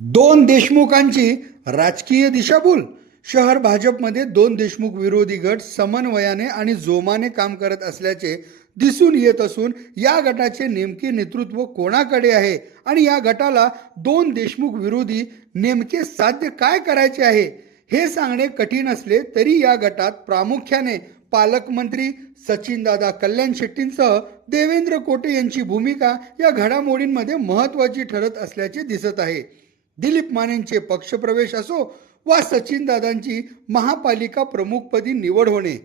दोन देशमुखांची राजकीय दिशाभूल. शहर भाजपमध्ये दोन देशमुख विरोधी गट समन्वयाने आणि जोमाने काम करत असल्याचे दिसून येत असून या गटाचे नेमके नेतृत्व कोणाकडे आहे? आणि या गटाला दोन देशमुख विरोधी नेमके साध्य काय करायचे आहे? हे सांगणे कठीण असले तरी या गटात प्रामुख्याने पालकमंत्री सचिनदादा कल्याण शेट्टींसह देवेंद्र कोटे यांची भूमिका या घडामोडींमध्ये महत्त्वाची ठरत असल्याचे दिसत आहे. दिलीप मानेंचे पक्षप्रवेश असो वा सचिनदादांची महापालिका प्रमुखपदी निवड होणे.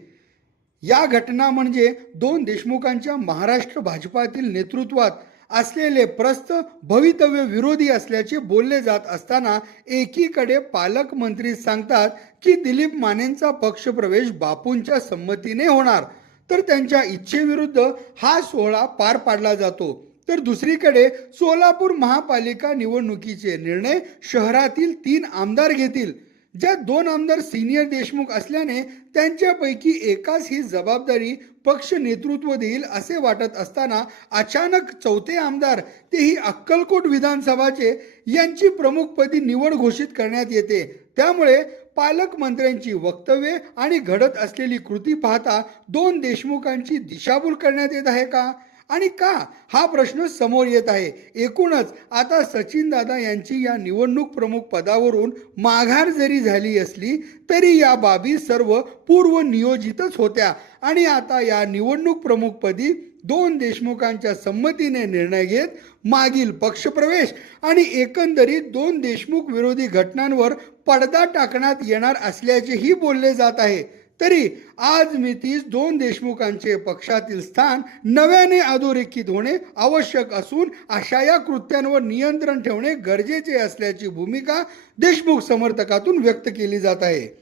या घटना म्हणजे दोन देशमुखांच्या महाराष्ट्र भाजपातील नेतृत्वात असलेले प्रस्त भवितव्य विरोधी असल्याचे बोलले जात असताना एकीकडे पालकमंत्री सांगतात की दिलीप मानेंचा पक्षप्रवेश बापूंच्या संमतीने होणार तर त्यांच्या इच्छेविरुद्ध हा सोहळा पार पाडला जातो. तर दुसरीकडे सोलापूर महापालिका निवडणुकीचे निर्णय शहरातील तीन आमदार घेतील. ज्या दोन आमदार सिनियर देशमुख असल्याने त्यांच्यापैकी एकाच ही जबाबदारी पक्ष नेतृत्व देईल असे वाटत असताना अचानक चौथे आमदार तेही अक्कलकोट विधानसभाचे यांची प्रमुखपदी निवड घोषित करण्यात येते. त्यामुळे पालकमंत्र्यांची वक्तव्ये आणि घडत असलेली कृती पाहता दोन देशमुखांची दिशाभूल करण्यात येत आहे का? आणि का? हा प्रश्न समोर येत आहे. एकूणच आता सचिनदादा यांची या निवडणूक प्रमुख पदावरून माघार जरी झाली असली तरी या बाबी सर्व पूर्व नियोजितच होत्या. आणि आता या निवडणूक प्रमुखपदी दोन देशमुखांच्या संमतीने निर्णय घेत मागील पक्षप्रवेश आणि एकंदरीत दोन देशमुख विरोधी घटनांवर पडदा टाकण्यात येणार असल्याचेही बोलले जात आहे. तरी आज मितीस दोन देशमुखांचे पक्षातील स्थान नव्याने अधोरेखित होणे आवश्यक असून अशा या कृत्यांवर नियंत्रण ठेवणे गरजेचे असल्याची भूमिका देशमुख समर्थकातून व्यक्त केली जात आहे.